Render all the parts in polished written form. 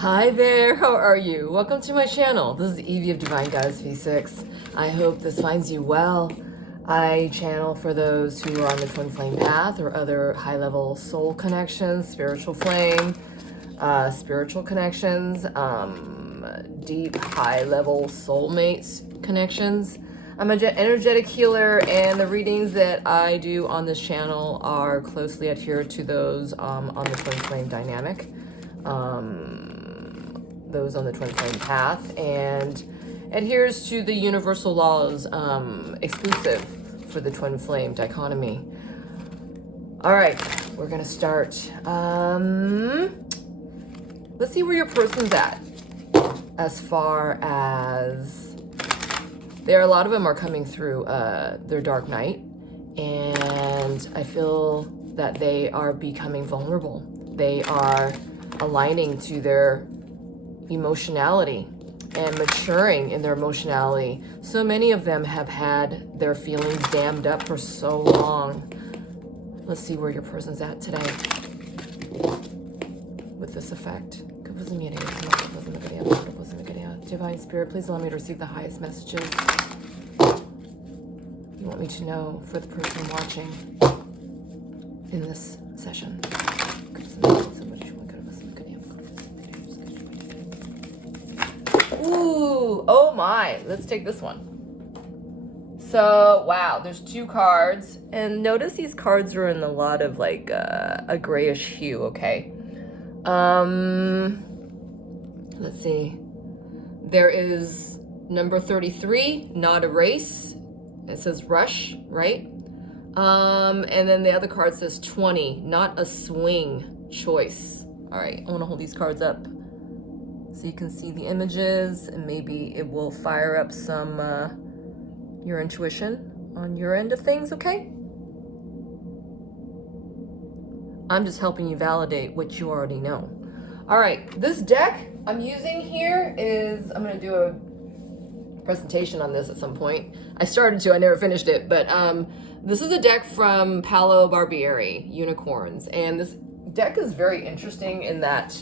Hi there, how are you? Welcome to my channel. This is Evie of Divine Goddess V6. I hope this finds you well. I channel for those who are on the twin flame path or other high-level soul connections, spiritual flame, spiritual connections, deep high-level soulmates connections. I'm an energetic healer, and the readings that I do on this channel are closely adhered to those on the twin flame dynamic. Those on the twin flame path, and adheres to the universal laws exclusive for the twin flame dichotomy. All right, we're gonna start. Let's see where your person's at as far as a lot of them are coming through their dark night, and I feel that they are becoming vulnerable. They are aligning to their emotionality and maturing in their emotionality. So many of them have had their feelings dammed up for so long. Let's see where your person's at today with this effect. Divine Spirit, please allow me to receive the highest messages you want me to know for the person watching in this session. Ooh, oh my, let's take this one. So, wow, there's two cards, and notice these cards are in a lot of like a grayish hue, okay? Let's see. There is number 33, not a race. It says rush, right? And then the other card says 20, not a swing, choice. All right, I want to hold these cards up so you can see the images, and maybe it will fire up some your intuition on your end of things, okay? I'm just helping you validate what you already know. All right, this deck I'm using here is, I'm gonna do a presentation on this at some point. I started to, I never finished it, but this is a deck from Paolo Barbieri, Unicorns, and this deck is very interesting in that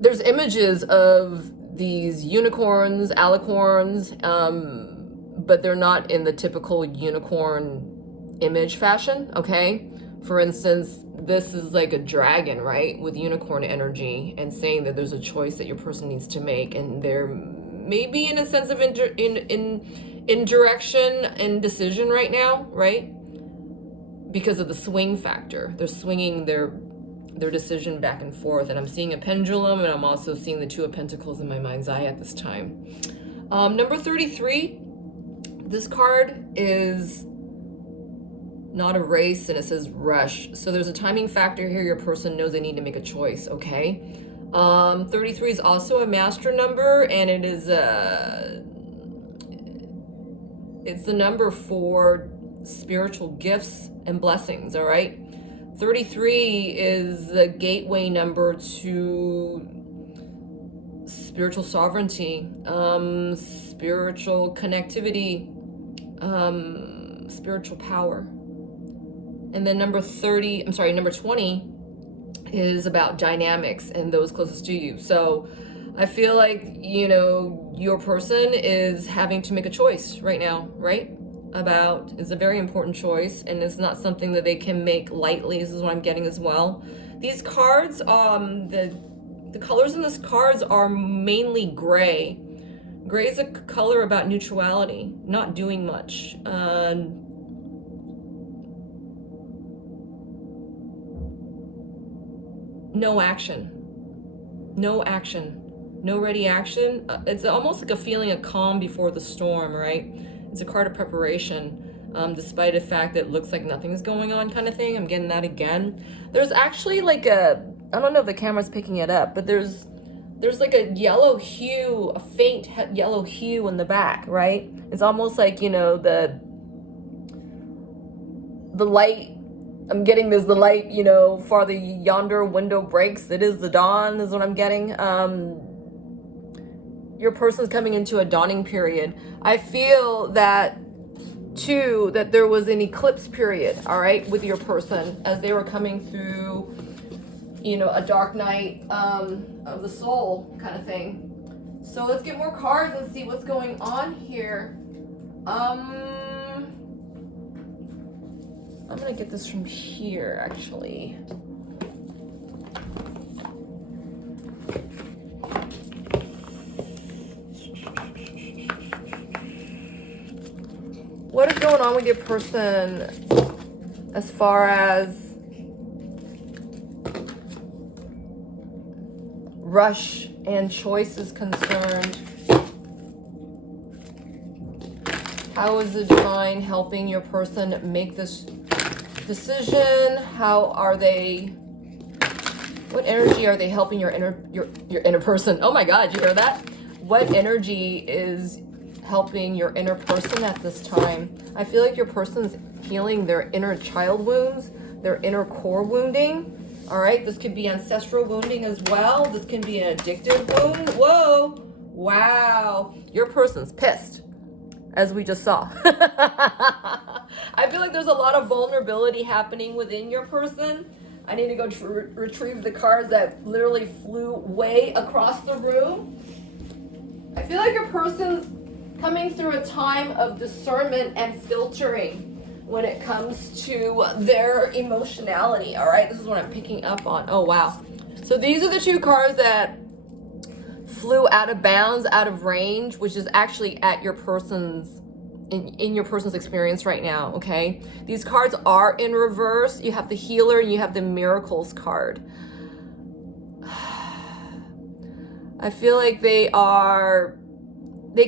there's images of these unicorns, alicorns, but they're not in the typical unicorn image fashion, okay? For instance, this is like a dragon, right? With unicorn energy, and saying that there's a choice that your person needs to make, and they're maybe in a sense of indirection and decision right now, right? Because of the swing factor. They're swinging their decision back and forth, and I'm seeing a pendulum, and I'm also seeing the Two of Pentacles in my mind's eye at this time. Number 33, this card is not a race, and it says rush. So there's a timing factor here. Your person knows they need to make a choice, okay? 33 is also a master number, and it is it's the number for spiritual gifts and blessings, all right? 33 is the gateway number to spiritual sovereignty, spiritual connectivity, spiritual power. And then number 20 is about dynamics and those closest to you. So I feel like, you know, your person is having to make a choice right now, right? It's a very important choice, and it's not something that they can make lightly. This is what I'm getting as well. These cards, the colors in these cards are mainly gray. Gray is a color about neutrality, not doing much. No action, no ready action. It's almost like a feeling of calm before the storm, right? It's a card of preparation, despite the fact that it looks like nothing's going on kind of thing. I'm getting that again. There's actually like I don't know if the camera's picking it up, but there's like a yellow hue, a faint yellow hue in the back, right? It's almost like, you know, the light, I'm getting the light, you know, farther yonder window breaks. It is the dawn, is what I'm getting. Your person's coming into a dawning period. I feel that too, that there was an eclipse period, all right, with your person as they were coming through you know, a dark night of the soul kind of thing. So let's get more cards and see what's going on here. I'm gonna get this from here, actually. What is going on with your person as far as rush and choice is concerned? How is the divine helping your person make this decision? How are they, what energy are they helping your inner person? Oh my God, you hear that? What energy is helping your inner person at this time? I feel like your person's healing their inner child wounds, their inner core wounding. All right, this could be ancestral wounding as well. This can be an addictive wound. Whoa, wow. Your person's pissed, as we just saw. I feel like there's a lot of vulnerability happening within your person. I need to go retrieve the cards that literally flew way across the room. I feel like your person's coming through a time of discernment and filtering when it comes to their emotionality. All right, this is what I'm picking up on. Oh, wow. So these are the two cards that flew out of bounds, out of range, which is actually at your person's, in your person's experience right now, okay? These cards are in reverse. You have the healer and you have the miracles card. I feel like they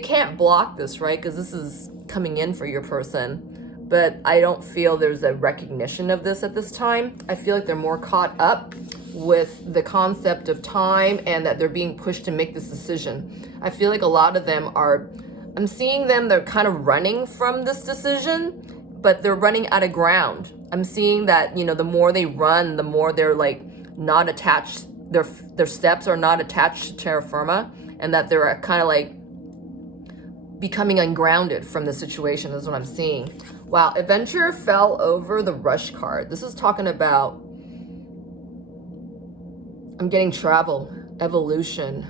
can't block this, right? Because this is coming in for your person. But I don't feel there's a recognition of this at this time. I feel like they're more caught up with the concept of time and that they're being pushed to make this decision. I feel like a lot of them are, I'm seeing them, they're kind of running from this decision, but they're running out of ground. I'm seeing that, you know, the more they run, the more they're like not attached, their steps are not attached to terra firma, and that they're kind of like becoming ungrounded from the situation is what I'm seeing. Wow, adventure fell over the rush card. This is talking about, I'm getting travel, evolution,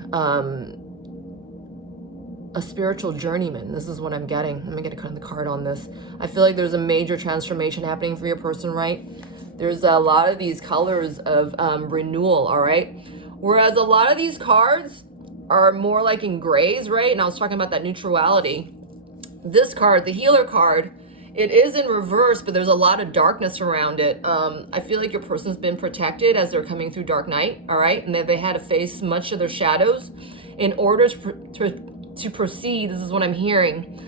a spiritual journeyman. This is what I'm getting. Let me get a card on this. I feel like there's a major transformation happening for your person, right? There's a lot of these colors of renewal, all right? Whereas a lot of these cards are more like in grays, right? And I was talking about that neutrality. This card, the healer card, it is in reverse, but there's a lot of darkness around it. I feel like your person's been protected as they're coming through dark night, all right? And they had to face much of their shadows in order to proceed. This is what I'm hearing.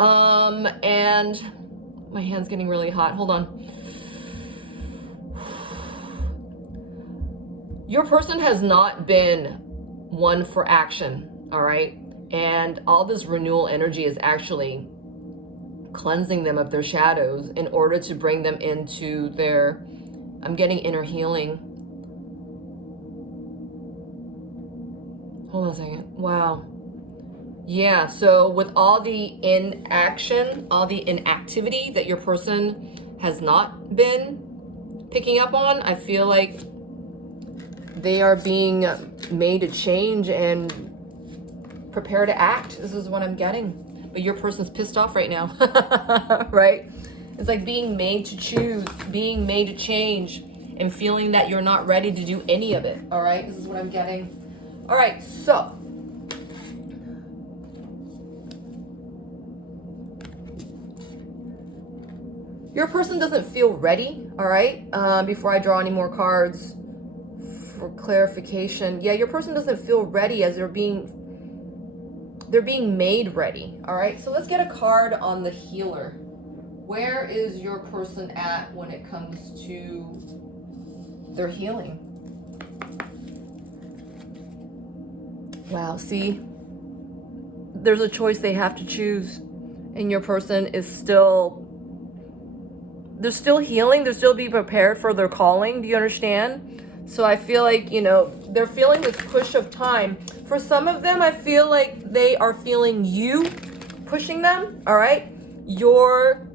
And my hand's getting really hot. Hold on. Your person has not been one for action, all right? And all this renewal energy is actually cleansing them of their shadows in order to bring them into their, I'm getting inner healing. Hold on a second. Wow. Yeah, so with all the inaction, all the inactivity that your person has not been picking up on, I feel like they are being made to change and prepare to act. This is what I'm getting. But your person's pissed off right now, right? It's like being made to choose, being made to change, and feeling that you're not ready to do any of it, all right? This is what I'm getting. All right, so. Your person doesn't feel ready, all right? Before I draw any more cards for clarification. Yeah, your person doesn't feel ready as they're being made ready, all right? So let's get a card on the healer. Where is your person at when it comes to their healing? Wow, see? There's a choice they have to choose, and your person is still, they're still healing, they're still being prepared for their calling, do you understand? So I feel like, you know, they're feeling this push of time. For some of them, I feel like they are feeling you pushing them, all right? Your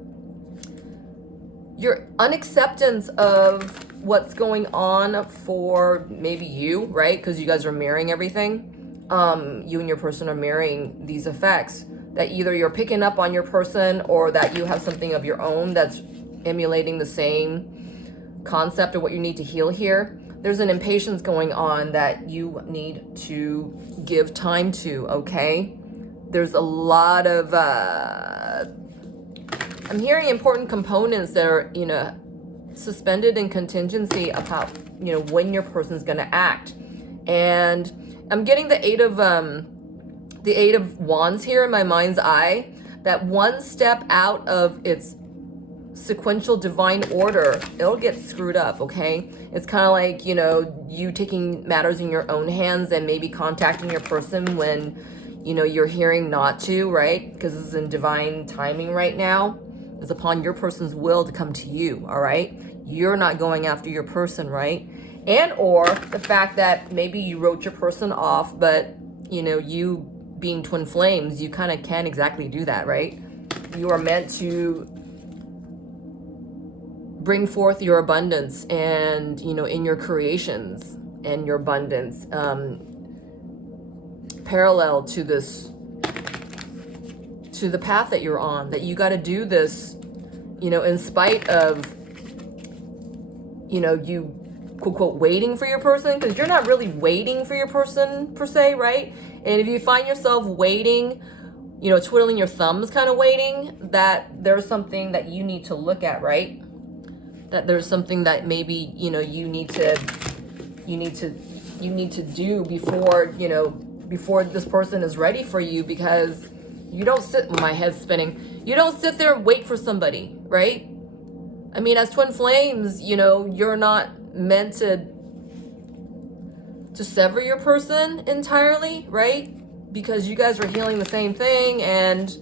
unacceptance of what's going on for maybe you, right? Because you guys are mirroring everything. You and your person are mirroring these effects that either you're picking up on your person or that you have something of your own that's emulating the same concept of what you need to heal here. There's an impatience going on that you need to give time to, okay? There's a lot of, I'm hearing important components that are, you know, suspended in contingency about, you know, when your person's going to act. And I'm getting the eight of wands here in my mind's eye, that one step out of its sequential divine order, it'll get screwed up, okay? It's kind of like, you know, you taking matters in your own hands and maybe contacting your person when, you know, you're hearing not to, right? Because this is in divine timing right now. It's upon your person's will to come to you, all right? You're not going after your person, right? And or the fact that maybe you wrote your person off, but, you know, you being twin flames, you kind of can't exactly do that, right? You are meant to bring forth your abundance and, you know, in your creations and your abundance, parallel to this, to the path that you're on, that you got to do this, you know, in spite of, you know, you quote unquote waiting for your person, because you're not really waiting for your person per se, right? And if you find yourself waiting, you know, twiddling your thumbs kind of waiting, that there's something that you need to look at, right? That there's something that maybe, you know, you need to do before, you know, before this person is ready for you, because you don't sit, my head's spinning, you don't sit there and wait for somebody, right? I mean, as twin flames, you know, you're not meant to sever your person entirely, right? Because you guys are healing the same thing and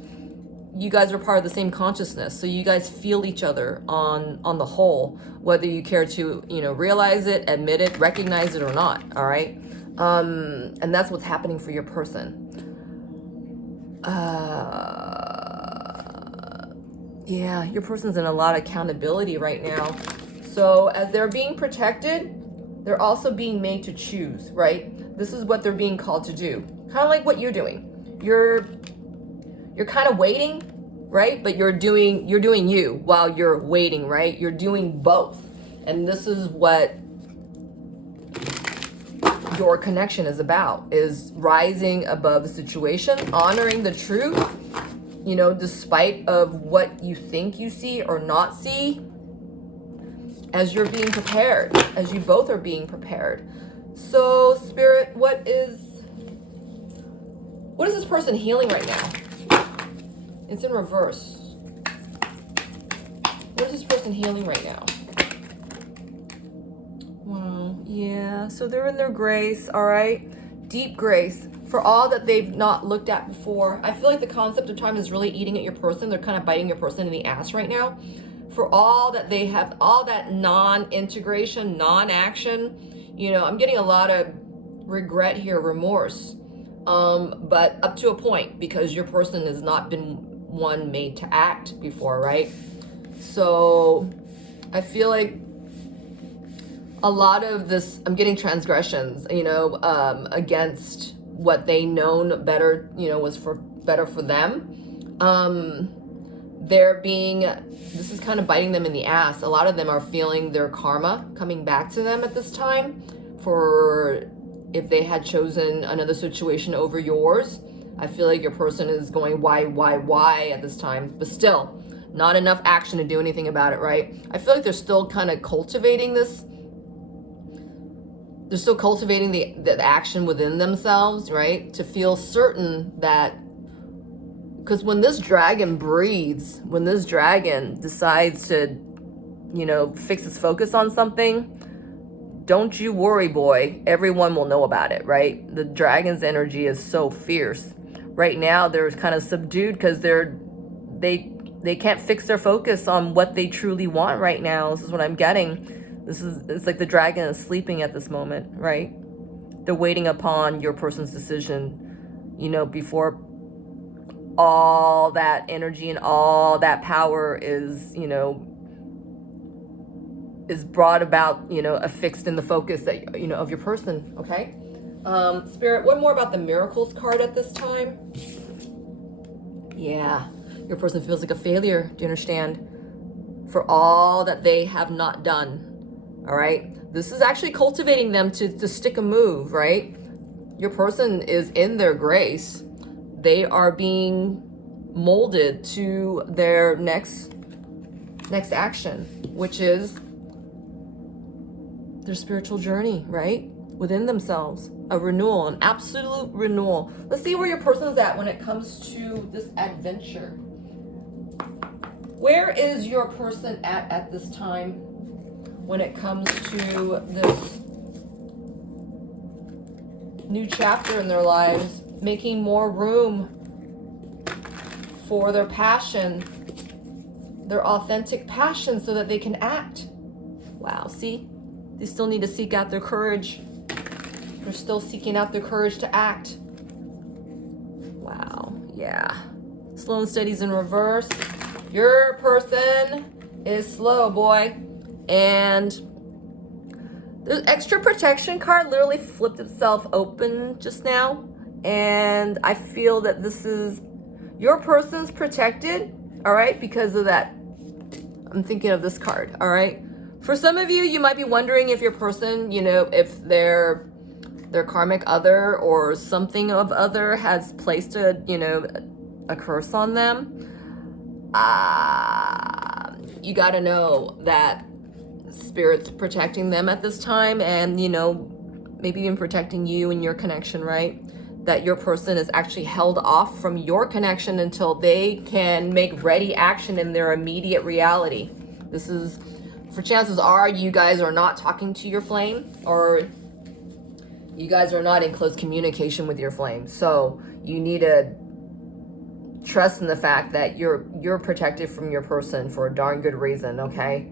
you guys are part of the same consciousness. So you guys feel each other on the whole, whether you care to, you know, realize it, admit it, recognize it or not, all right? And that's what's happening for your person. Yeah, your person's in a lot of accountability right now. So as they're being protected, they're also being made to choose, right? This is what they're being called to do. Kind of like what you're doing. You're kind of waiting, right? But you're doing you while you're waiting, right? You're doing both. And this is what your connection is about, is rising above the situation, honoring the truth, you know, despite of what you think you see or not see, as you're being prepared, as you both are being prepared. So Spirit, what is this person healing right now? It's in reverse. What is this person healing right now? Wow, yeah, so they're in their grace, all right? Deep grace for all that they've not looked at before. I feel like the concept of time is really eating at your person. They're kind of biting your person in the ass right now. For all that they have, all that non-integration, non-action, you know, I'm getting a lot of regret here, remorse, but up to a point, because your person has not been one made to act before, right? So I feel like a lot of this, I'm getting transgressions, you know, against what they known better, you know, was for better for them. This is kind of biting them in the ass. A lot of them are feeling their karma coming back to them at this time, for if they had chosen another situation over yours. I feel like your person is going, why at this time, but still not enough action to do anything about it, right? I feel like they're still kind of cultivating this. They're still cultivating the action within themselves, right? To feel certain that, because when this dragon breathes, when this dragon decides to, you know, fix its focus on something, don't you worry, boy. Everyone will know about it, right? The dragon's energy is so fierce. Right now, they're kind of subdued because they can't fix their focus on what they truly want right now. This is what I'm getting. It's like the dragon is sleeping at this moment, right? They're waiting upon your person's decision, you know, before all that energy and all that power is, you know, is brought about, you know, affixed in the focus that, you know, of your person, okay? Spirit, what more about the miracles card at this time? Yeah, your person feels like a failure, do you understand? For all that they have not done, all right? This is actually cultivating them to stick a move, right? Your person is in their grace. They are being molded to their next action, which is their spiritual journey, right? Within themselves, a renewal, an absolute renewal. Let's see where your person's at when it comes to this adventure. Where is your person at this time when it comes to this new chapter in their lives, making more room for their passion, their authentic passion, so that they can act? Wow, see? They still need to seek out their courage. They're still seeking out their courage to act. Wow, yeah. Slow and steady's in reverse. Your person is slow, boy. And the extra protection card literally flipped itself open just now. And I feel that this is, your person's protected, all right, because of that. I'm thinking of this card, all right? For some of you, you might be wondering if your person, you know, if their karmic other or something of other has placed a, you know, a curse on them. You got to know that Spirit's protecting them at this time, and, you know, maybe even protecting you and your connection, right? That your person is actually held off from your connection until they can make ready action in their immediate reality. This is, for chances are, you guys are not talking to your flame, or you guys are not in close communication with your flame. So you need to trust in the fact that you're protected from your person for a darn good reason, okay?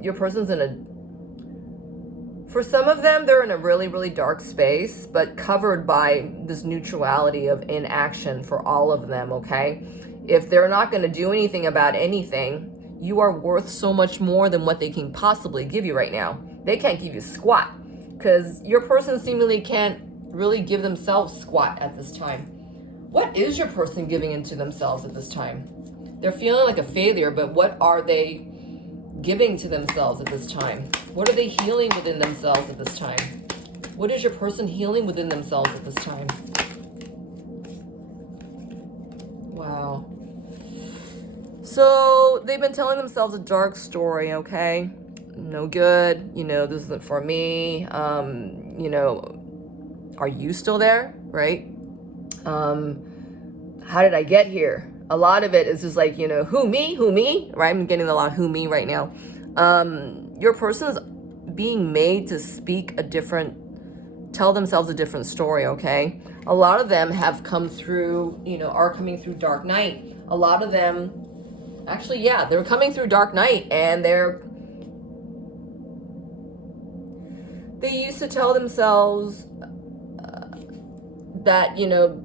Your person's in a, for some of them, they're in a really, really dark space, but covered by this neutrality of inaction for all of them, okay? If they're not going to do anything about anything, you are worth so much more than what they can possibly give you right now. They can't give you squat, because your person seemingly can't really give themselves squat at this time. What is your person giving into themselves at this time? They're feeling like a failure, but what are they giving to themselves at this time? What are they healing within themselves at this time? What is your person healing within themselves at this time? Wow. So they've been telling themselves a dark story, okay? No good, you know, this isn't for me. You know, are you still there, right? How did I get here? A lot of it is just like, you know, who me, right? I'm getting a lot of who me right now. Your person is being made to speak a different, tell themselves a different story, okay? A lot of them have come through, you know, are coming through dark night. A lot of them, actually, yeah, they're coming through dark night, and they used to tell themselves that, you know,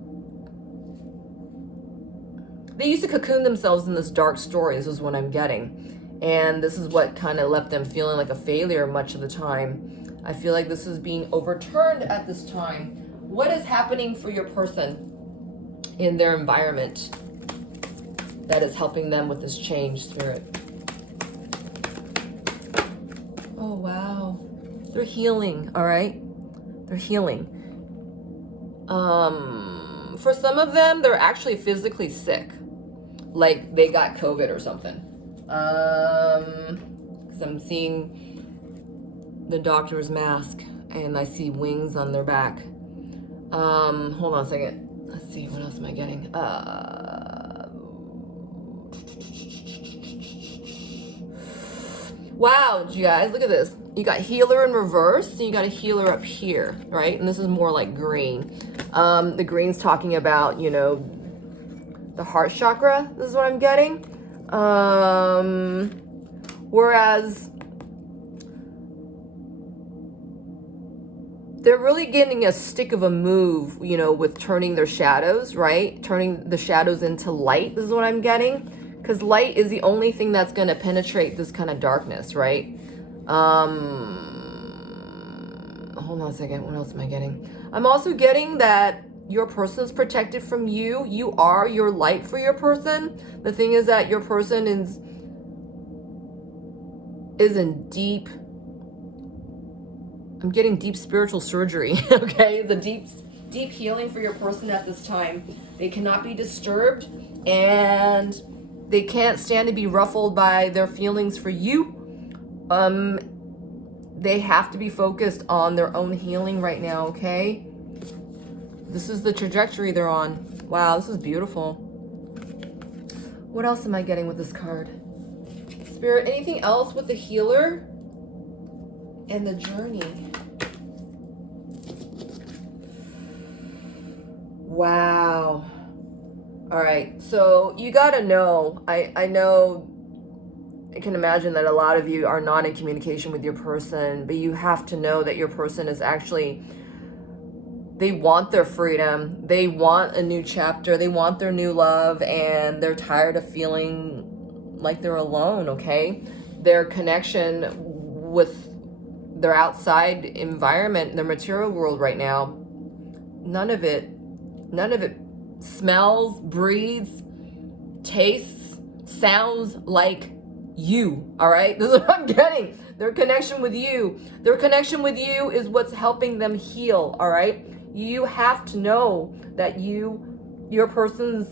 they used to cocoon themselves in this dark story. This is what I'm getting. And this is what kind of left them feeling like a failure much of the time. I feel like this is being overturned at this time. What is happening for your person in their environment that is helping them with this change, Spirit? Oh, wow. They're healing, all right? They're healing. For some of them, they're actually physically sick. Like they got COVID or something. 'Cause I'm seeing the doctor's mask and I see wings on their back. Hold on a second. Let's see, what else am I getting? Wow, you guys, look at this. You got healer in reverse, and you got a healer up here, right? And this is more like green. The green's talking about, you know, the heart chakra. This is what I'm getting. Whereas they're really getting a stick of a move, you know, with turning their shadows, right? Turning the shadows into light. This is what I'm getting. Because light is the only thing that's going to penetrate this kind of darkness, right? Hold on a second. What else am I getting? I'm also getting that your person is protected from you. You are your light for your person. The thing is that your person is in deep, I'm getting deep spiritual surgery, okay? The deep healing for your person at this time. They cannot be disturbed, and they can't stand to be ruffled by their feelings for you. They have to be focused on their own healing right now, okay? This is the trajectory they're on. Wow, this is beautiful. What else am I getting with this card? Spirit, anything else with the healer and the journey? Wow. All right, so you gotta know, I know, I can imagine that a lot of you are not in communication with your person, but you have to know that your person is actually, they want their freedom, they want a new chapter, they want their new love, and they're tired of feeling like they're alone, okay? Their connection with their outside environment, their material world right now, none of it smells, breathes, tastes, sounds like you, all right? This is what I'm getting. Their connection with you is what's helping them heal, all right? You have to know that your person's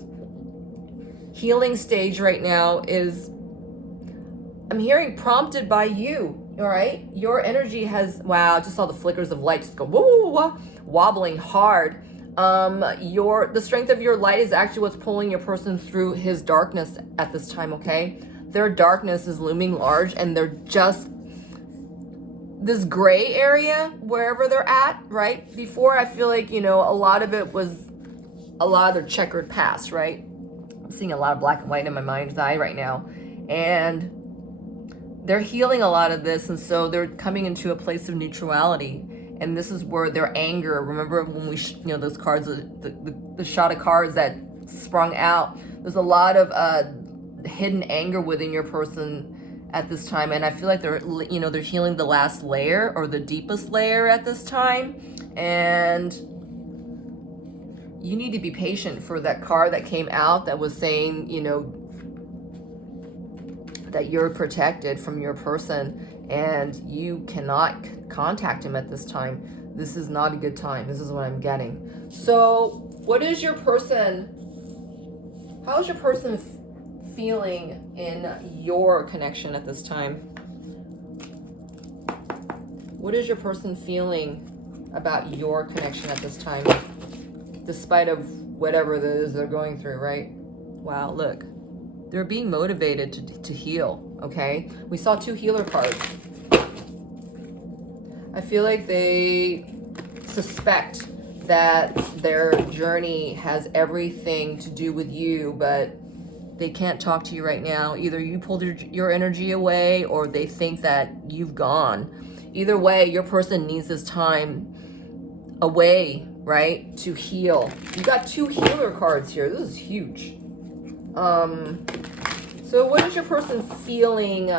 healing stage right now is, I'm hearing, prompted by you, all right? Your energy has, wow, I just saw the flickers of light just go woo, woo, woo, wobbling hard. The strength of your light is actually what's pulling your person through his darkness at this time, okay? Their darkness is looming large, and they're just this gray area wherever they're at, right? Before, I feel like, a lot of it was a lot of their checkered past, right? I'm seeing a lot of black and white in my mind's eye right now, and they're healing a lot of this, and so they're coming into a place of neutrality. And this is where their anger, remember when we, those cards, the shot of cards that sprung out, there's a lot of hidden anger within your person at this time. And I feel like they're healing the last layer, or the deepest layer at this time. And you need to be patient for that card that came out that was saying, that you're protected from your person, and you cannot contact him at this time. This is not a good time. This is what I'm getting. So what is your person, how is your person feeling in your connection at this time? What is your person feeling about your connection at this time, despite of whatever it is they're going through, right? Wow, look. They're being motivated to heal, okay? We saw 2 healer cards. I feel like they suspect that their journey has everything to do with you, but they can't talk to you right now. Either you pulled your energy away, or they think that you've gone. Either way, your person needs this time away, right, to heal. You got 2 healer cards here. This is huge. So what is your person feeling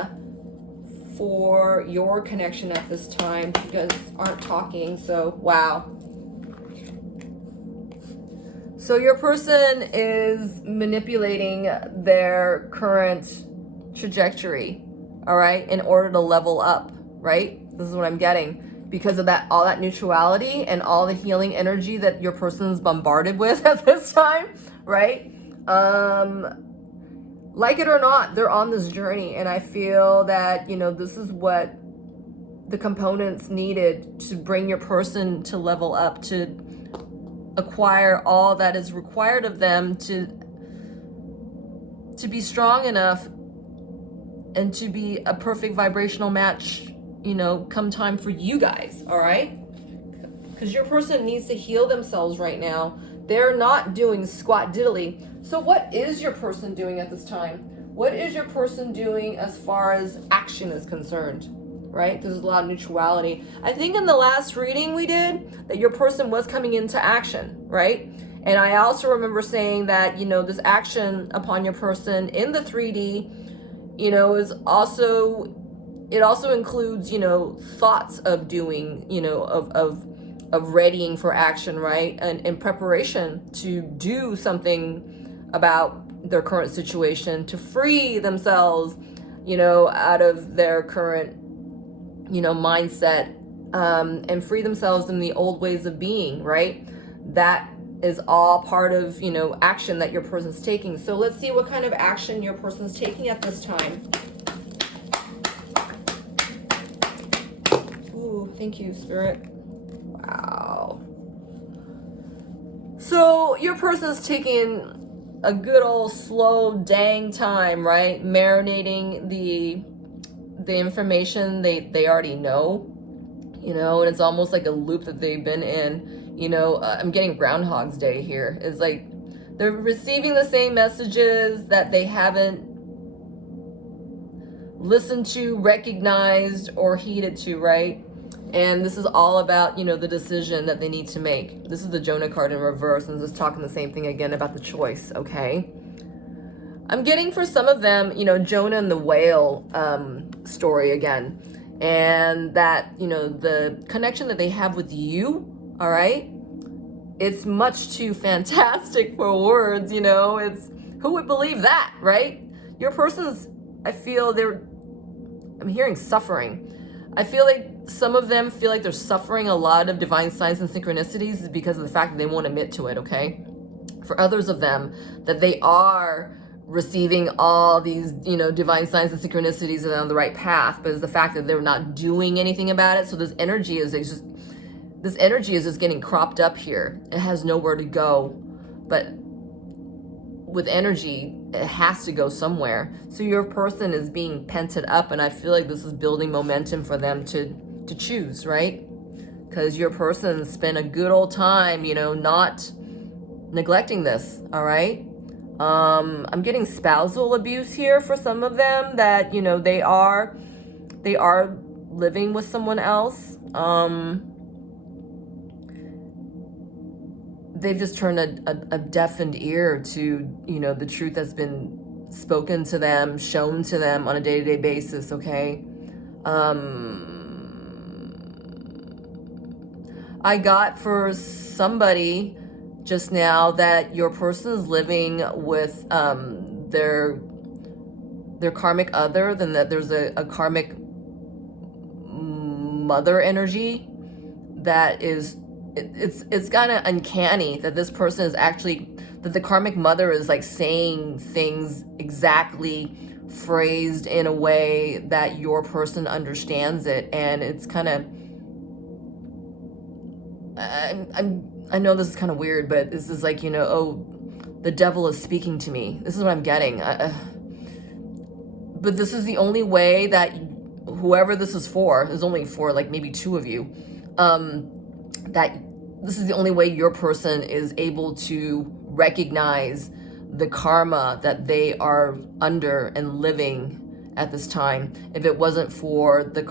for your connection at this time? You guys aren't talking, so wow. So your person is manipulating their current trajectory, all right, in order to level up, right? This is what I'm getting. Because of that, all that neutrality and all the healing energy that your person's bombarded with at this time, right? Like it or not, they're on this journey, and I feel that, this is what the components needed to bring your person to level up, to acquire all that is required of them to be strong enough and to be a perfect vibrational match, come time for you guys, all right? Because your person needs to heal themselves right now. They're not doing squat diddly. So what is your person doing at this time? What is your person doing as far as action is concerned, right? There's a lot of neutrality. I think in the last reading we did that your person was coming into action, right? And I also remember saying that, you know, this action upon your person in the 3D, you know, is also, it also includes, you know, thoughts of doing, you know, of readying for action, right? And in preparation to do something about their current situation, to free themselves, you know, out of their current, you know, mindset, and free themselves in the old ways of being, right? That is all part of, you know, action that your person's taking. So let's see what kind of action your person's taking at this time. Ooh, thank you, Spirit. Wow. So your person's taking a good old slow dang time, right? Marinating the information they already know, you know, and it's almost like a loop that they've been in. You know, I'm getting Groundhog's Day here. It's like they're receiving the same messages that they haven't listened to, recognized, or heeded to, right? And this is all about, you know, the decision that they need to make. This is the Jonah card in reverse, and this is talking the same thing again about the choice, okay? I'm getting for some of them, you know, Jonah and the whale story again. And that, you know, the connection that they have with you, all right? It's much too fantastic for words, you know? It's, who would believe that, right? Your person's, I feel I'm hearing suffering. I feel like some of them feel like they're suffering a lot of divine signs and synchronicities because of the fact that they won't admit to it, okay? For others of them, that they are receiving all these, you know, divine signs and synchronicities and on the right path, but it's the fact that they're not doing anything about it. So this energy is just getting cropped up here. It has nowhere to go, but with energy, it has to go somewhere. So your person is being pented up, and I feel like this is building momentum for them to choose, right? Because your person spent a good old time, you know, not neglecting this, all right? I'm getting spousal abuse here for some of them, that, you know, they are living with someone else. They've just turned a deafened ear to, you know, the truth that's been spoken to them, shown to them on a day-to-day basis, okay? I got for somebody just now that your person is living with their karmic other, then that there's a karmic mother energy that is, it's kind of uncanny that this person is actually, that the karmic mother is like saying things exactly phrased in a way that your person understands it. And it's kind of, I know this is kind of weird, but this is like, you know, oh, the devil is speaking to me. This is what I'm getting. But this is the only way that whoever this is for, there's only for like maybe two of you, that this is the only way your person is able to recognize the karma that they are under and living at this time. If it wasn't for the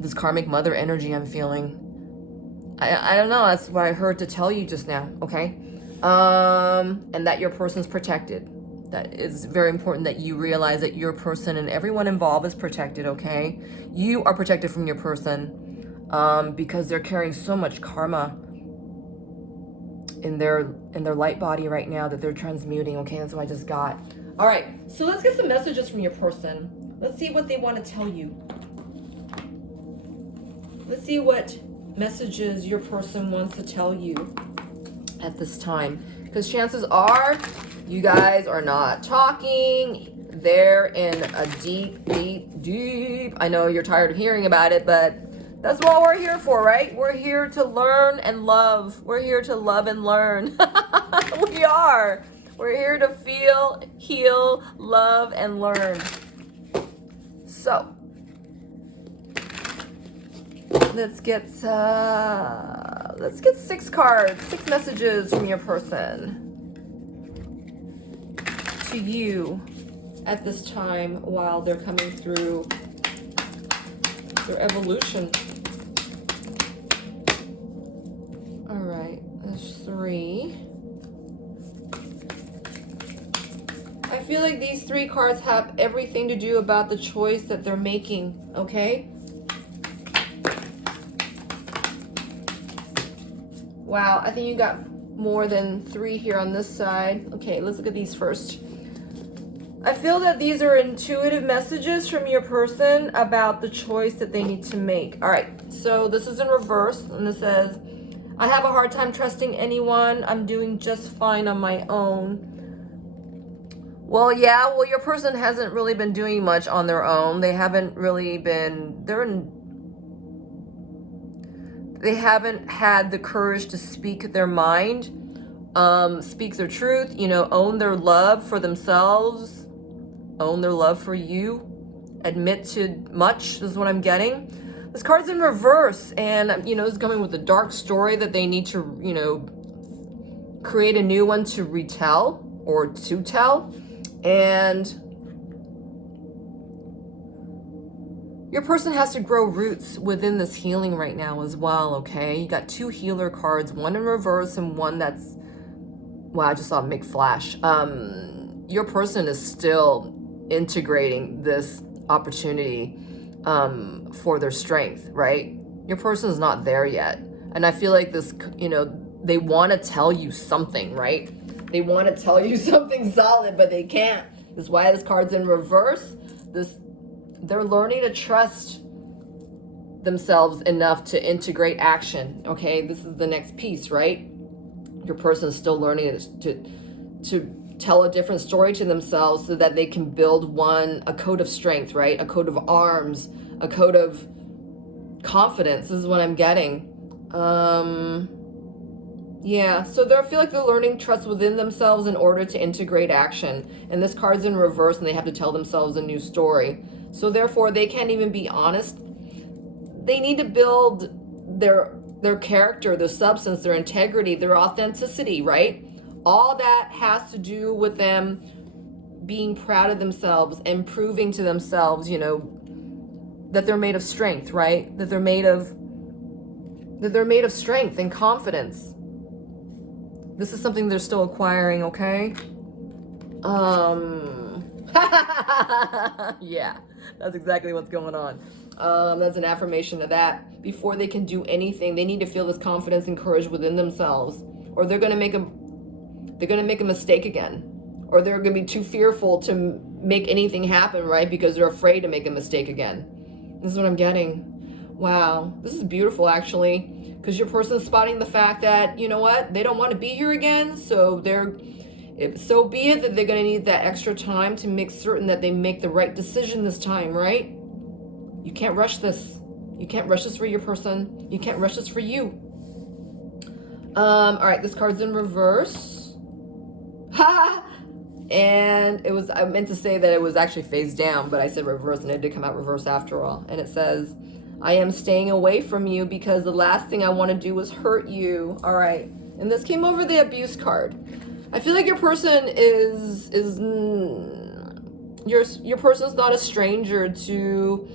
this karmic mother energy I'm feeling, I don't know, that's what I heard to tell you just now, okay? And that your person's protected. That is very important that you realize that your person and everyone involved is protected, okay? You are protected from your person, because they're carrying so much karma in their light body right now that they're transmuting, okay? That's what I just got. All right, so let's get some messages from your person. Let's see what they want to tell you. Let's see what messages your person wants to tell you at this time, because chances are you guys are not talking. They're in a deep, I know you're tired of hearing about it, but that's what we're here for, right? We're here to learn and love. We're here to love and learn. We are. We're here to feel, heal, love, and learn. So let's get 6 cards, 6 messages from your person to you at this time while they're coming through their evolution. All right. feel like these 3 cards have everything to do about the choice that they're making, okay? Wow, I think you got more than 3 here on this side. Okay, let's look at these first. I feel that these are intuitive messages from your person about the choice that they need to make. All right, so this is in reverse, and it says, I have a hard time trusting anyone. I'm doing just fine on my own. Well, yeah, well, your person hasn't really been doing much on their own. They haven't really been, they haven't had the courage to speak their mind, speak their truth, you know, own their love for themselves, own their love for you, admit to much. This is what I'm getting. This card's in reverse, and, you know, it's coming with a dark story that they need to, you know, create a new one to retell or to tell. And your person has to grow roots within this healing right now as well, okay? You got 2 healer cards, one in reverse and one that's, wow, I just saw a big flash. Your person is still integrating this opportunity for their strength, right? Your person is not there yet. And I feel like this, you know, they want to tell you something, right? They want to tell you something solid, but they can't. This is why this card's in reverse. They're learning to trust themselves enough to integrate action, okay? This is the next piece, right? Your person is still learning to tell a different story to themselves so that they can build a code of strength, right? A coat of arms, a coat of confidence. This is what I'm getting. Yeah, so I feel like they're learning trust within themselves in order to integrate action. And this card's in reverse, and they have to tell themselves a new story. So therefore, they can't even be honest. They need to build their character, their substance, their integrity, their authenticity, right? All that has to do with them being proud of themselves and proving to themselves, you know, that they're made of strength, right? That they're made of strength and confidence. This is something they're still acquiring, okay? Yeah, that's exactly what's going on. That's an affirmation of that. Before they can do anything, they need to feel this confidence and courage within themselves, or they're gonna make a mistake again, or they're gonna be too fearful to make anything happen, right? Because they're afraid to make a mistake again. This is what I'm getting. Wow, this is beautiful, actually, because your person's spotting the fact that, you know what, they don't want to be here again, so so be it that they're going to need that extra time to make certain that they make the right decision this time, right? You can't rush this. You can't rush this for your person. You can't rush this for you. All right, this card's in reverse. Ha! And I meant to say that it was actually face down, but I said reverse, and it did come out reverse after all. And it says, I am staying away from you because the last thing I want to do is hurt you. All right. And this came over the abuse card. I feel like your person your person's not a stranger to,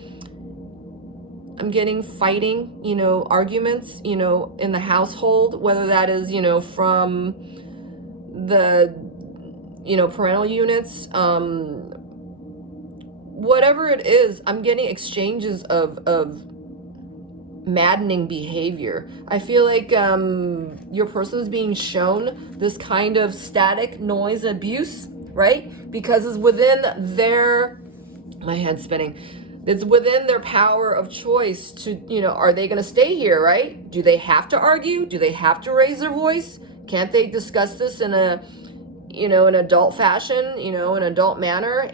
I'm getting fighting, you know, arguments, you know, in the household, whether that is, you know, from the, you know, parental units, whatever it is, I'm getting exchanges of maddening behavior. I feel like your person is being shown this kind of static noise abuse, right? Because it's within my head's spinning. It's within their power of choice to, you know, are they going to stay here, right? Do they have to argue? Do they have to raise their voice? Can't they discuss this in a, you know, an adult fashion, you know, an adult manner?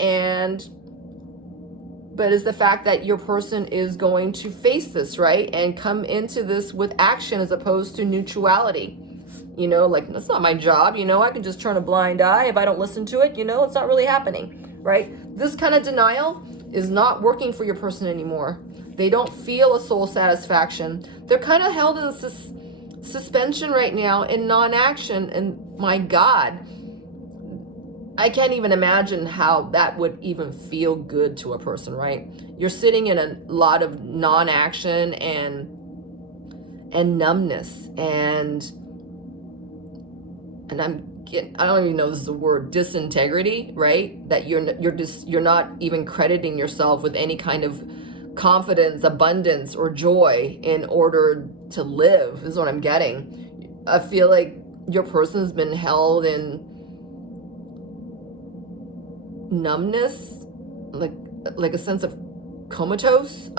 But it's the fact that your person is going to face this, right? And come into this with action as opposed to neutrality. You know, like, that's not my job, you know, I can just turn a blind eye if I don't listen to it, you know, it's not really happening, right? This kind of denial is not working for your person anymore. They don't feel a soul satisfaction. They're kind of held in suspension right now in non-action, and my God, I can't even imagine how that would even feel good to a person, right? You're sitting in a lot of non-action and numbness, and I'm I don't even know if this is a word, disintegrity, right? That you're not even crediting yourself with any kind of confidence, abundance, or joy in order to live, is what I'm getting. I feel like your person's been held in numbness, like a sense of comatose.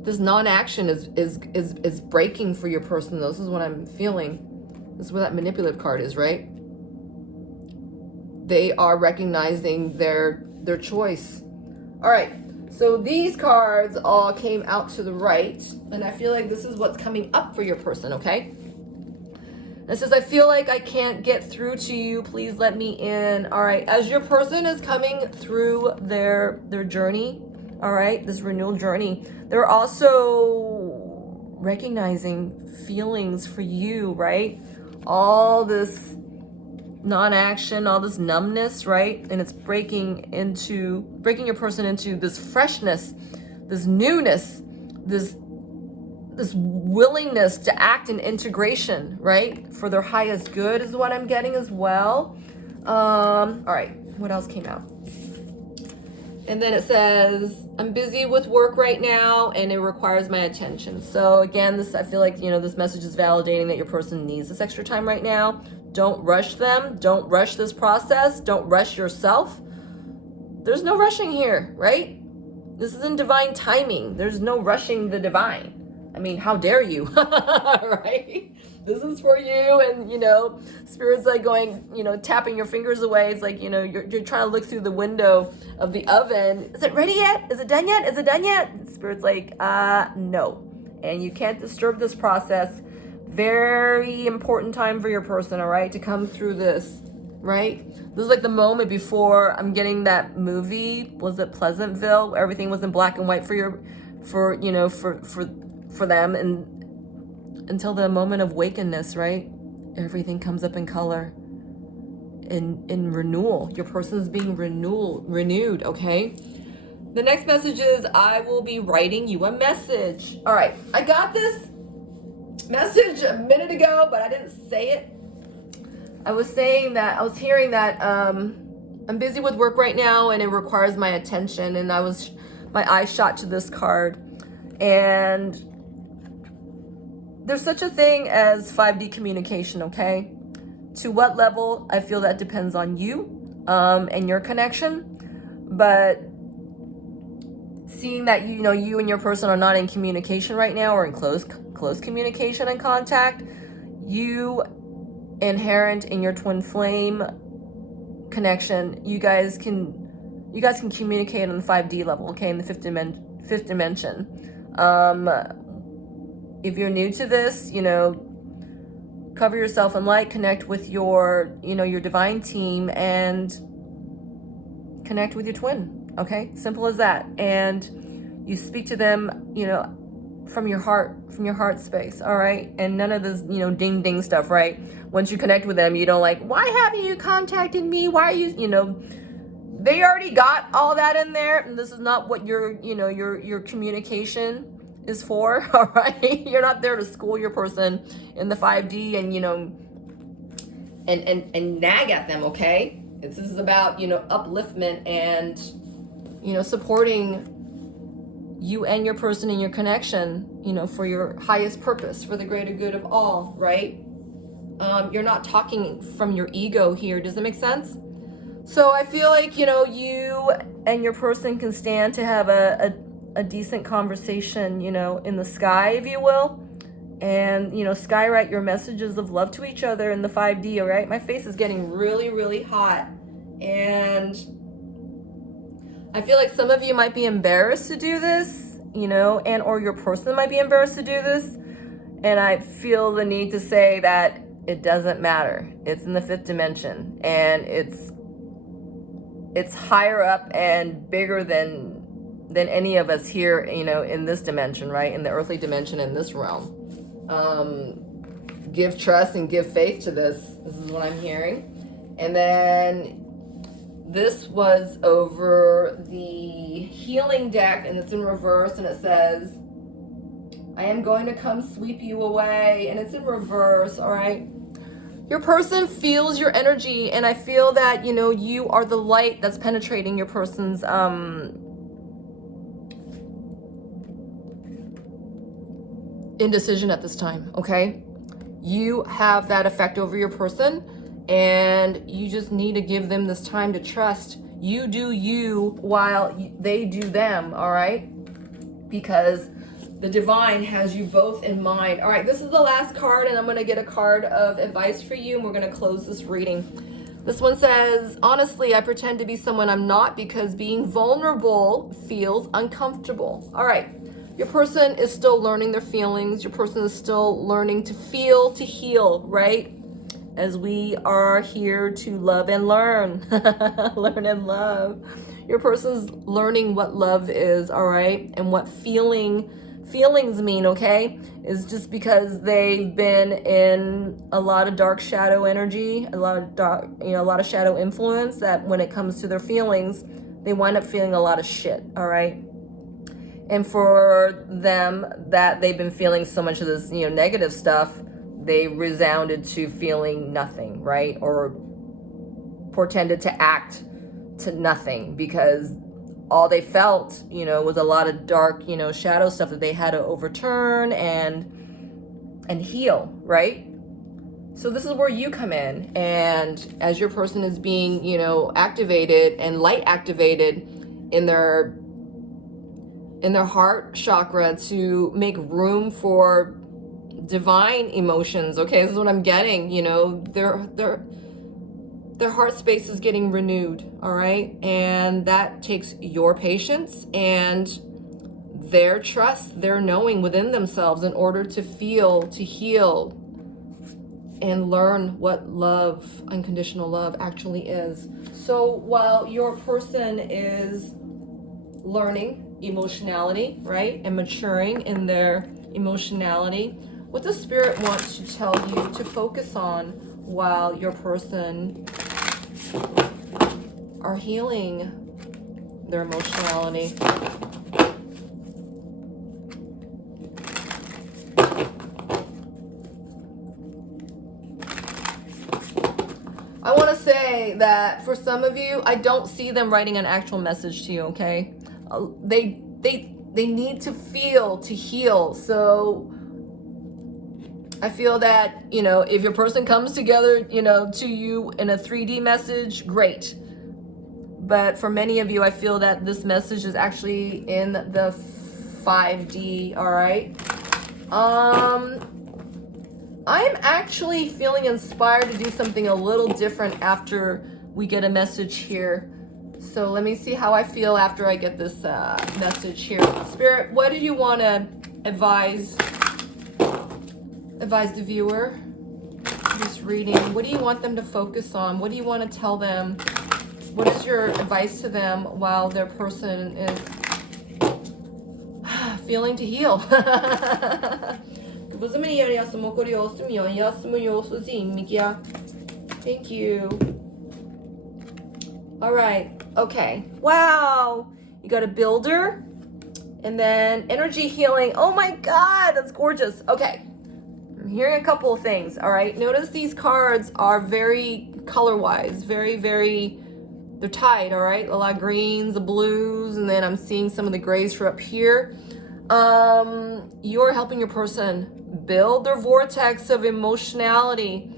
This non-action is breaking for your person. This is what I'm feeling. This is where that manipulative card is, right? They are recognizing their choice. All right, so these cards all came out to the right, and I feel like this is what's coming up for your person, okay? It says, I feel like I can't get through to you. Please let me in. All right, as your person is coming through their journey, all right, this renewal journey, they're also recognizing feelings for you, right? All this non-action, all this numbness, right? And it's breaking your person into this freshness, this newness, this willingness to act in integration, right? For their highest good is what I'm getting as well. All right, what else came out? And then it says, I'm busy with work right now and it requires my attention. So again, I feel like, this message is validating that your person needs this extra time right now. Don't rush them. Don't rush this process. Don't rush yourself. There's no rushing here, right? This is in divine timing. There's no rushing the divine. I mean, how dare you, right? This is for you, and, Spirit's like going, tapping your fingers away. It's like, you're trying to look through the window of the oven. Is it ready yet? Is it done yet? Is it done yet? Spirit's like, no. And you can't disturb this process. Very important time for your person, all right, to come through this, right? This is like the moment before I'm getting that movie. Was it Pleasantville? Where everything was in black and white for them, and until the moment of wakenness, right? Everything comes up in color, in renewal. Your person is being renewed, okay? The next message is, I will be writing you a message. All right, I got this message a minute ago, but I didn't say it. I was hearing that I'm busy with work right now and it requires my attention, and my eye shot to this card, and there's such a thing as 5D communication, okay? To what level? I feel that depends on you and your connection. But seeing that you and your person are not in communication right now, or in close communication and contact, you inherent in your twin flame connection, you guys can communicate on the 5D level, okay, in the fifth dimension. If you're new to this, cover yourself in light, connect with your divine team, and connect with your twin, okay? Simple as that. And you speak to them, from your heart space, all right? And none of this, ding ding stuff, right? Once you connect with them, you don't like, why haven't you contacted me? Why are you, they already got all that in there, and this is not what your communication is for, all right? You're not there to school your person in the 5D and nag at them, okay? This is about, upliftment and, supporting you and your person in your connection, for your highest purpose, for the greater good of all, right? You're not talking from your ego here. Does that make sense? So I feel like, you and your person can stand to have a decent conversation, in the sky, if you will, and, skywrite your messages of love to each other in the 5D, all right? My face is getting really, really hot, and I feel like some of you might be embarrassed to do this, and or your person might be embarrassed to do this, and I feel the need to say that it doesn't matter. It's in the fifth dimension, and it's higher up and bigger than any of us here, in this dimension, right? In the earthly dimension, in this realm. Give trust and give faith to this. This is what I'm hearing. And then this was over the healing deck, and it's in reverse, and it says, I am going to come sweep you away. And it's in reverse, all right? Your person feels your energy, and I feel that, you know, you are the light that's penetrating your person's indecision at this time, okay? You have that effect over your person, and you just need to give them this time to trust. You do you while they do them, all right? Because the divine has you both in mind. All right, this is the last card, and I'm going to get a card of advice for you, and we're going to close this reading. This one says, honestly, I pretend to be someone I'm not because being vulnerable feels uncomfortable. All right, your person is still learning their feelings. Your person is still learning to feel, to heal, right? As we are here to love and learn. Learn and love. Your person's learning what love is, all right? And what feelings mean, okay? Is just because they've been in a lot of dark shadow energy, a lot of dark, you know, a lot of shadow influence, that when it comes to their feelings, they wind up feeling a lot of shit, all right? And for them, that they've been feeling so much of this, you know, negative stuff, they resounded to feeling nothing, right? Or portended to act to nothing, because all they felt, you know, was a lot of dark, you know, shadow stuff that they had to overturn and heal, right? So this is where you come in, and as your person is being, you know, activated and light activated in their heart chakra to make room for divine emotions. Okay, this is what I'm getting. You know, their heart space is getting renewed, all right? And that takes your patience and their trust, their knowing within themselves in order to feel, to heal, and learn what love, unconditional love, actually is. So while your person is learning emotionality, right, and maturing in their emotionality, what does Spirit want to tell you to focus on while your person are healing their emotionality? I want to say that for some of you, I don't see them writing an actual message to you, okay? They need to feel, to heal. So I feel that, you know, if your person comes together, you know, to you in a 3D message, great. But for many of you, I feel that this message is actually in the 5D, all right? I'm actually feeling inspired to do something a little different after we get a message here. So let me see how I feel after I get this message here. Spirit, what do you want to advise the viewer? This reading. What do you want them to focus on? What do you want to tell them? What is your advice to them while their person is feeling to heal? Thank you. All right. Okay. Wow. You got a builder. And then energy healing. Oh my God, that's gorgeous. Okay. I'm hearing a couple of things. All right. Notice these cards are very color-wise. Very, very, they're tied. All right. A lot of greens, the blues, and then I'm seeing some of the grays for up here. You're helping your person build their vortex of emotionality,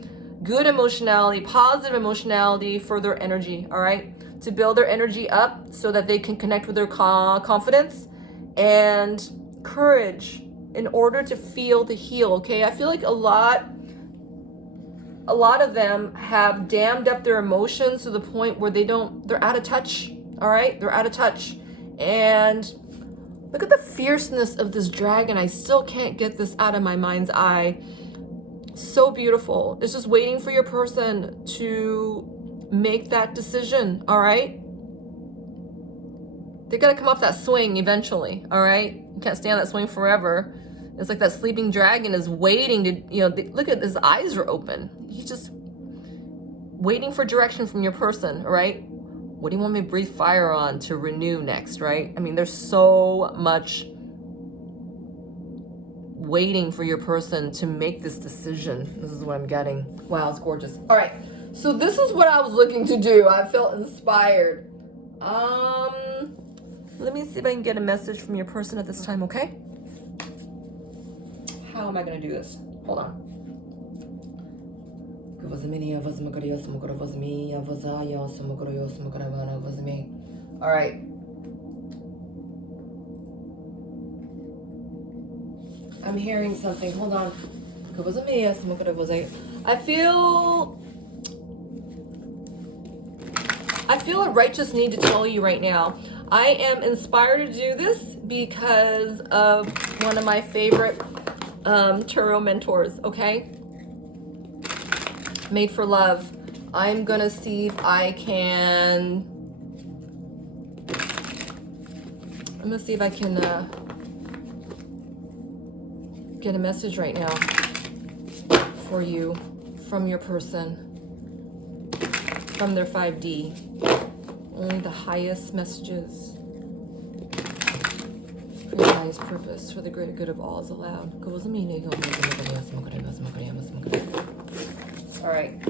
good emotionality, positive emotionality for their energy, all right? To build their energy up so that they can connect with their confidence and courage in order to feel, to heal, okay? I feel like a lot of them have dammed up their emotions to the point where they're out of touch, all right? They're out of touch. And look at the fierceness of this dragon. I still can't get this out of my mind's eye. So beautiful. It's just waiting for your person to make that decision, all right? They got to come off that swing eventually, all right? You can't stay on that swing forever. It's like that sleeping dragon is waiting to, you know, look at his eyes are open. He's just waiting for direction from your person, all right? What do you want me to breathe fire on to renew next, right? I mean, there's so much waiting for your person to make this decision. This is what I'm getting. Wow, it's gorgeous. All right, so this is what I was looking to do. I felt inspired. Let me see if I can get a message from your person at this time, okay? How am I gonna do this? Hold on. All right. I'm hearing something. Hold on. I feel a righteous need to tell you right now. I am inspired to do this because of one of my favorite tarot mentors, okay? Made for Love. I'm gonna see if I can... I'm gonna see if I can get a message right now for you from your person, from their 5D. Only the highest messages for your highest purpose, for the greater good of all is allowed. All right.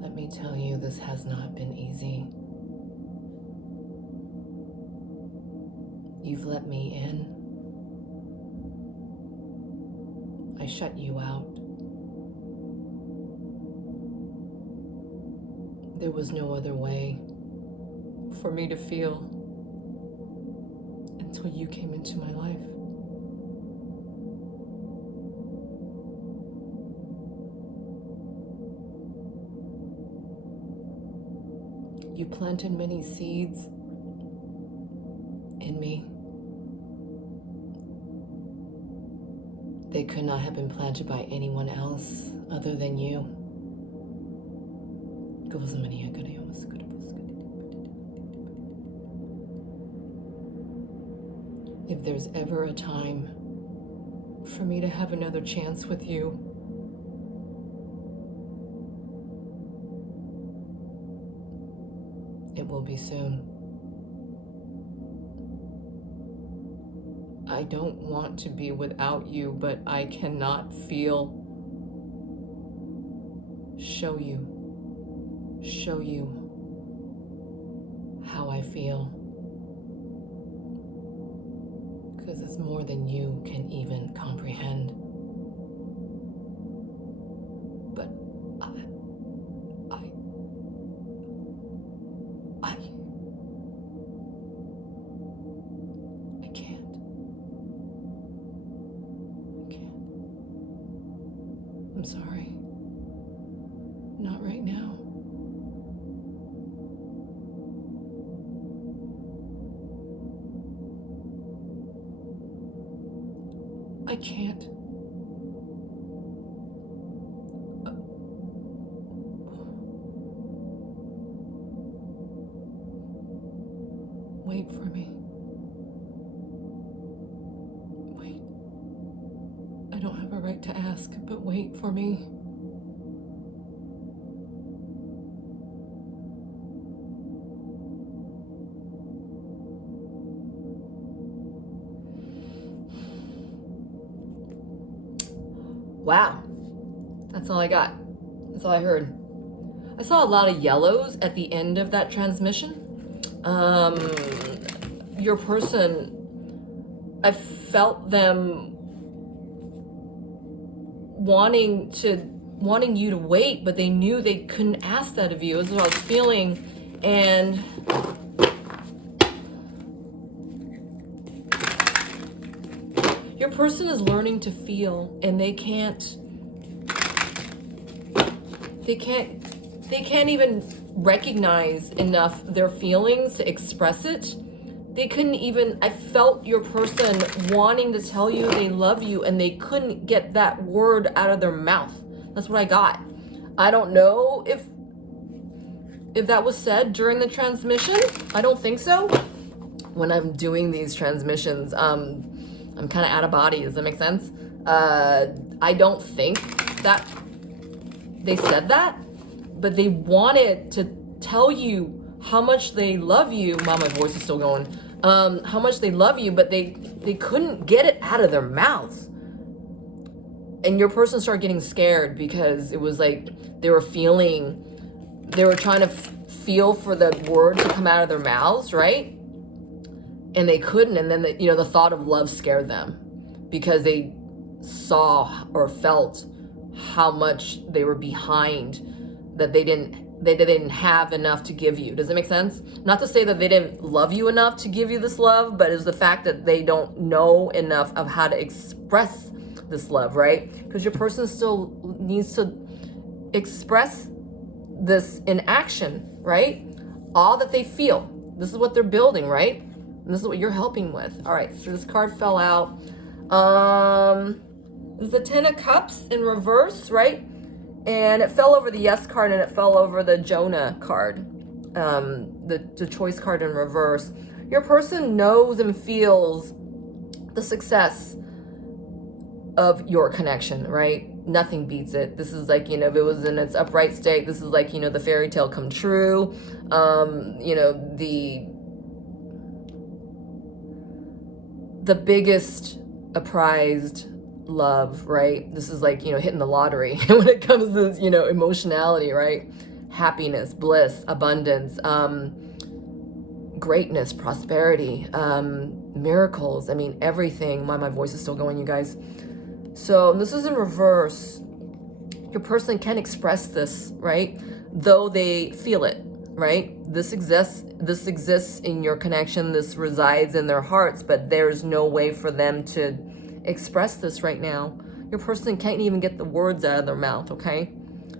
Let me tell you, this has not been easy. You've let me in. I shut you out. There was no other way for me to feel until you came into my life. You planted many seeds in me. They could not have been planted by anyone else other than you. If there's ever a time for me to have another chance with you, it will be soon. I don't want to be without you, but I cannot show you how I feel. Because it's more than you can even comprehend. But I can't. I'm sorry. Not right now. I can't. Wait for me. Wait. I don't have a right to ask, but wait for me. Wow, that's all I got. That's all I heard. I saw a lot of yellows at the end of that transmission. Your person, I felt them wanting you to wait, but they knew they couldn't ask that of you. This is what I was feeling. And your person is learning to feel, and they can't even recognize enough their feelings to express it, They couldn't even, I felt your person wanting to tell you they love you and they couldn't get that word out of their mouth. That's what I got. I don't know if that was said during the transmission. I don't think so. When I'm doing these transmissions, I'm kind of out of body. Does that make sense? I don't think that they said that, but they wanted to tell you how much they love you. Wow, my voice is still going. How much they love you, but they couldn't get it out of their mouths. And your person started getting scared because it was like they were trying to feel for the word to come out of their mouths, right? And they couldn't. And then the thought of love scared them because they saw or felt how much they were behind, that they didn't have enough to give you. Does it make sense? Not to say that they didn't love you enough to give you this love, but it's the fact that they don't know enough of how to express this love, right? Because your person still needs to express this in action, right? All that they feel. This is what they're building, right? And this is what you're helping with. All right, so this card fell out. It's the Ten of Cups in reverse, right? And it fell over the Yes card and it fell over the Jonah card, the Choice card in reverse. Your person knows and feels the success of your connection, right? Nothing beats it. This is like, if it was in its upright state, this is like, the fairy tale come true. The biggest apprised love, right? This is like, hitting the lottery when it comes to this, emotionality, right? Happiness, bliss, abundance, greatness, prosperity, miracles. I mean, everything. My voice is still going, you guys. So this is in reverse. Your person can express this, right? Though they feel it, right? This exists in your connection. This resides in their hearts, but there's no way for them to express this right now. Your person can't even get the words out of their mouth, okay?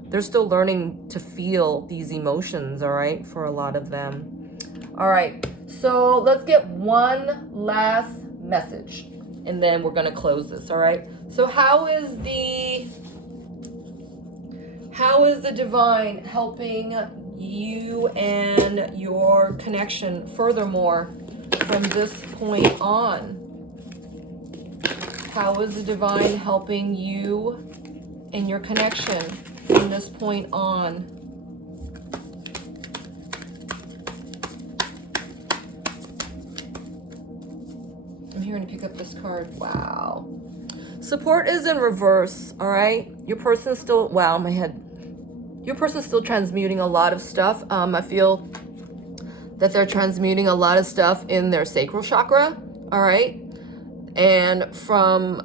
They're still learning to feel these emotions, all right, for a lot of them. All right, so let's get one last message, and then we're going to close this, all right? So how is the divine helping you and your connection furthermore from this point on? How is the divine helping you and your connection from this point on? I'm hearing to pick up this card. Wow. Support is in reverse, all right? Your person's still, wow, my head. Your person's still transmuting a lot of stuff. I feel that they're transmuting a lot of stuff in their sacral chakra, all right? And from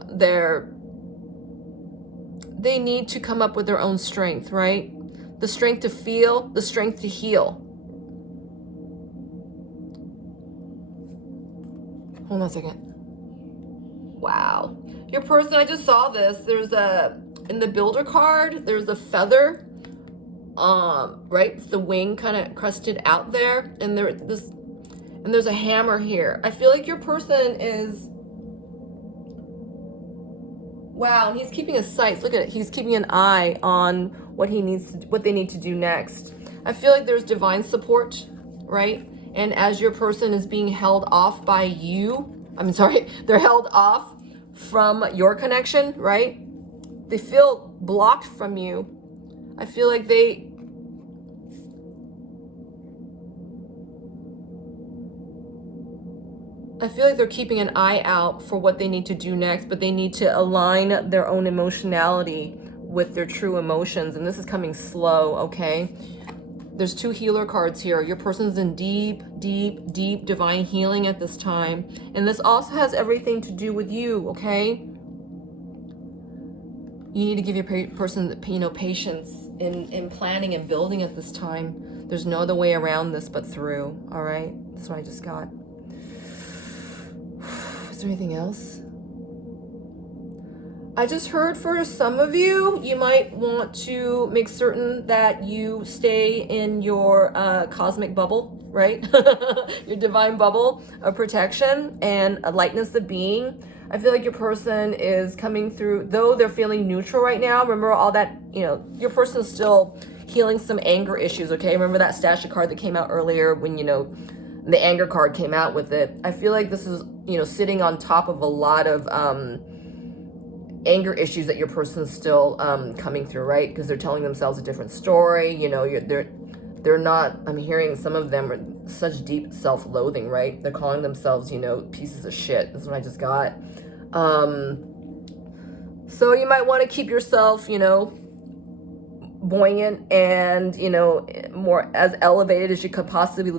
they need to come up with their own strength, right? The strength to feel, the strength to heal. Hold on a second. Wow. Your person, I just saw this. There's in the builder card, there's a feather, right? It's the wing kind of crusted out there. And there's a hammer here. I feel like your person is, wow, and he's keeping a sight. Look at it. He's keeping an eye on what they need to do next. I feel like there's divine support, right? And as your person is being held off by you, they're held off from your connection, right? They feel blocked from you. I feel like they're keeping an eye out for what they need to do next, but they need to align their own emotionality with their true emotions. And this is coming slow, okay? There's two healer cards here. Your person's in deep, deep, deep divine healing at this time. And this also has everything to do with you, okay? You need to give your person, patience in planning and building at this time. There's no other way around this but through, all right? That's what I just got. Is there anything else? I just heard for some of you, you might want to make certain that you stay in your cosmic bubble, right? Your divine bubble of protection and a lightness of being. I feel like your person is coming through, though they're feeling neutral right now. Remember all that, you know, your person's still healing some anger issues, okay? Remember that Stasha card that came out earlier when, you know, the anger card came out with it. I feel like this is, you know, sitting on top of a lot of anger issues that your person's still coming through, right? Because they're telling themselves a different story. You know, they're not, I'm hearing some of them are such deep self-loathing, right? They're calling themselves, you know, pieces of shit. That's what I just got. So you might want to keep yourself, you know, buoyant and, you know, more as elevated as you could possibly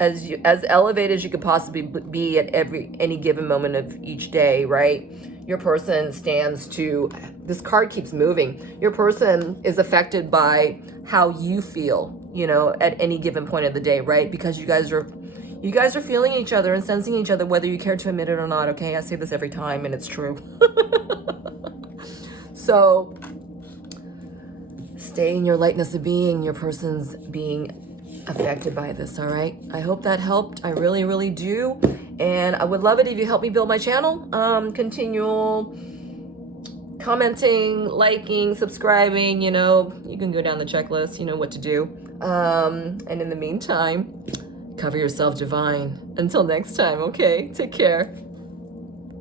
as elevated as you could possibly be at any given moment of each day, right? Your person stands to, this card keeps moving. Your person is affected by how you feel, you know, at any given point of the day, right? Because you guys are feeling each other and sensing each other, whether you care to admit it or not, okay? I say this every time and it's true. So stay in your lightness of being. Your person's being affected by this, all right? I hope that helped. I really, really do. And I would love it if you help me build my channel. Continual commenting, liking, subscribing, you know, you can go down the checklist, you know what to do. And in the meantime, cover yourself divine. Until next time, okay? Take care.